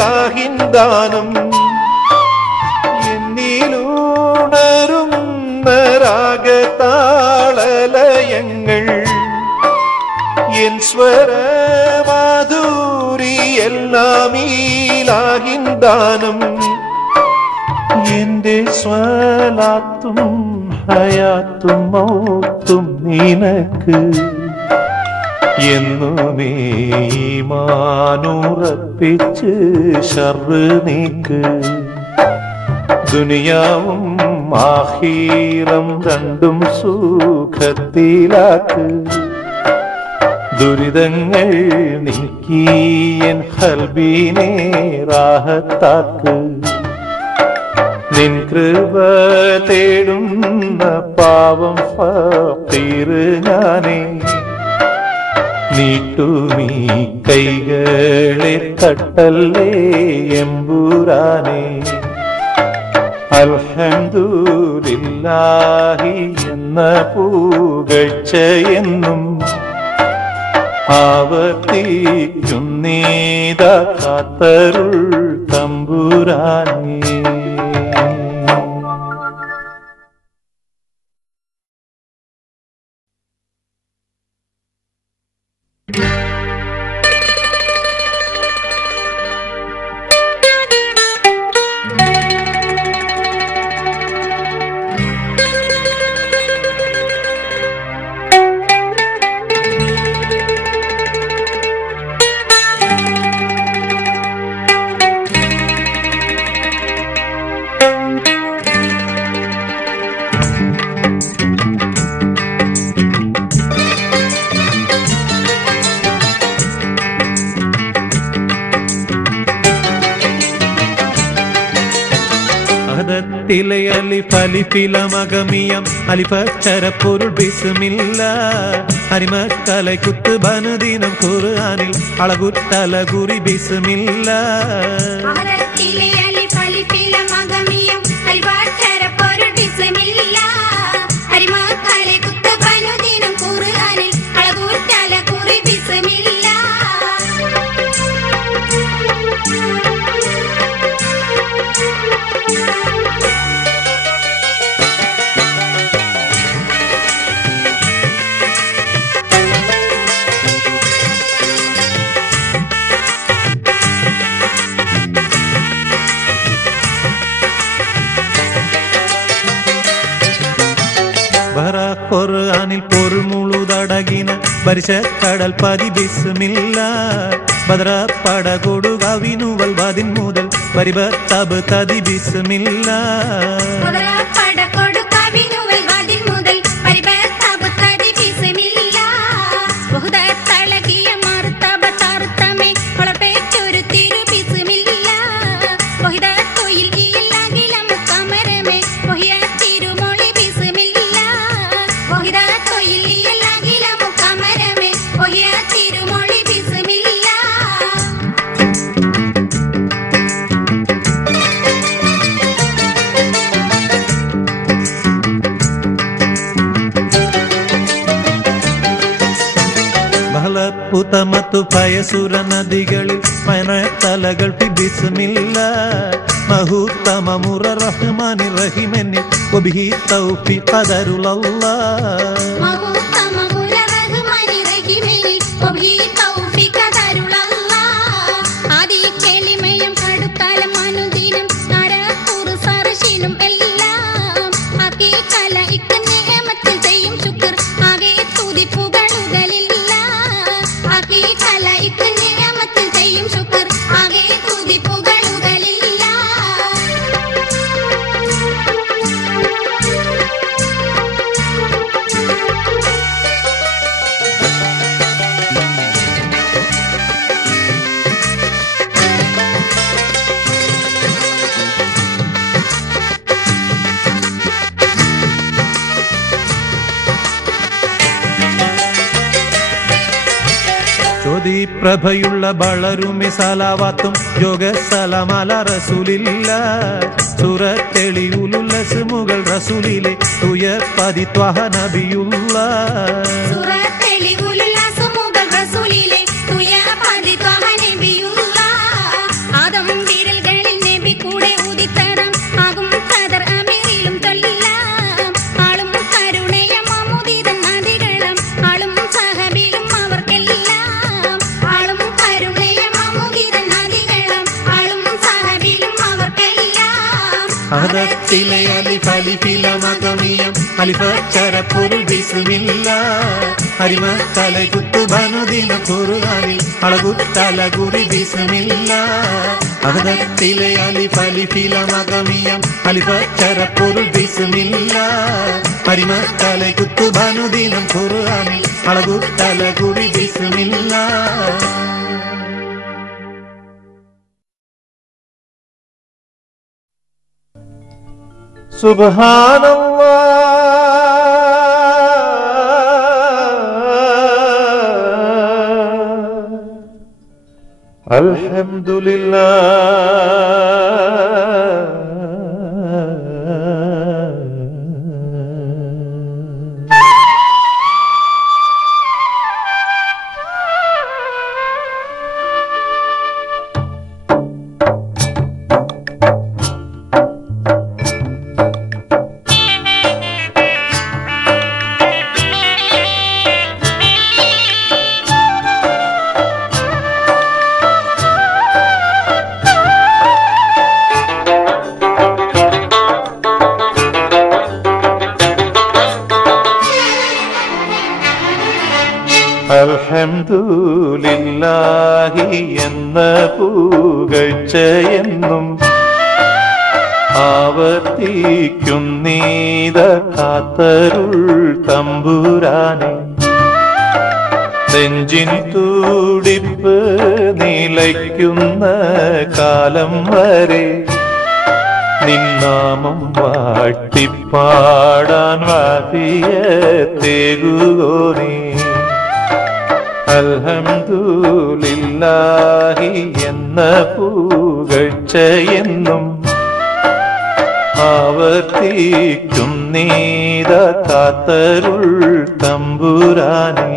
ഇലാഹിന്ദാനം എന്നിലൂണരുന്ന രാഗതാളലയങ്ങൾ N സ്വരമാധുരിയെല്ലാം ഇലാഹിന്ദാനം എന്റെ സ്വലാത്തും ഹയാത്തും മൗത്തും നിനക്ക് എന്നുമേ ഈമാനുറപ്പിച്ച് ശർറ് നീക്ക് ദുനിയാവും ആഖിറം രണ്ടും സുഖത്തിലാക്ക് ദുരിതങ്ങൾ നീക്കി എൻ ഖൽബിനെ റാഹത്താക്ക് നിൻ കൃപ തേടുന്ന പാവം ഫഖീർ ഞാനേ നീട്ടുമീ കൈകളെ തട്ടല്ലേ എമ്പുരാനേ അൽഹംദുലില്ലാഹി എന്ന പുകഴ്ചയെന്നും ആവർത്തിക്കുന്നീതാ കാത്തരുൾ തമ്പുരാനേ. അലിഫലിഫിലമകമിയം അലിഫച്ചരപ്പൊരുൾ ബിസ്മില്ല അരിമക്കலை കുത്ത് ബനുദിനം ഖുർആനിൽ അളകുത്തലകുറി ബിസ്മില്ല ഖുർആനിൽ പൊരുൾ മുഴുതടകിന പരിശക്കടൽ പതി ബിസ്മില്ല ബദ്ര പടകൊടുകവിനുവൽ വതിൻ മുതൽ പരിബത്തബ് തതി ബിസ്മില്ല ഉത്തമത്തു പയസുര നദികളിൽ പയനത്തലകൾ ബിസ്മില്ല മഹുത്തമമുറ റഹ്മാനി റഹിമെന്നിൽ വബിഹി തൗഫീഖ് ഖദറുല്ലല്ലാഹ് മഹുത്തമമുറ റഹ്മാനി റഹിമെന്നിൽ വബിഹി തൗഫീഖ് ഖദറുല്ലല്ലാഹ് ആദി കലിമയും കടുക്കാലം അനുദിനം നരകുറു സർശിനും എല്ലാം ഹഖീഖല ഇക്നെ നിഅമത്തിൽ ചെയ്യും ശുക്ർ ആകെ തുതി പുകളുകളിൽ പ്രഭയുള്ള ബളരുമി സലാവാത്തും യോഗ സലാമല റസൂലില്ല സൂറത്തെളിയുലുല്ലസ്മുകൾ റസൂലിലെ തുയ പതിത്വഹ നബിയുള്ള ആദം അഹദത്തിലെ അലിഫ് അലിഫില മകമിയം അലിഫച്ചരപ്പൊരുൾ ബിസ്മില്ല അരിമത്തല കുത്തുബനുദിന ഖുർആനിൽ അളകുത്തല കുറി ബിസ്മില്ല അഹദത്തിലെ അലിഫ് അലിഫില മകമിയം അലിഫച്ചരപ്പൊരുൾ ബിസ്മില്ല അരിമത്തല കുത്തുബനുദിന ഖുർആനിൽ അളകുത്തല കുറി ബിസ്മില്ല. സുബ്ഹാനല്ലാഹ് അൽഹംദുലില്ലാഹ് അൽഹംദുലില്ലാഹി എന്ന പുകഴ്ചയെന്നും ആവർത്തിക്കുന്നീത കാത്തരുൾ തമ്പുരാനെ. നെഞ്ചിൻ തുടിപ്പ് നിലയ്ക്കുന്ന കാലം വരെ നിന്നാമം വാഴ്ത്തിപ്പാടാൻ വാഫിയത്തേകുകോനേ. അൽഹംദുലില്ലാഹി എന്ന പുകഴ്ചയെന്നും ആവർത്തിക്കുന്നീത കാത്തരുൾ തമ്പുരാനെ.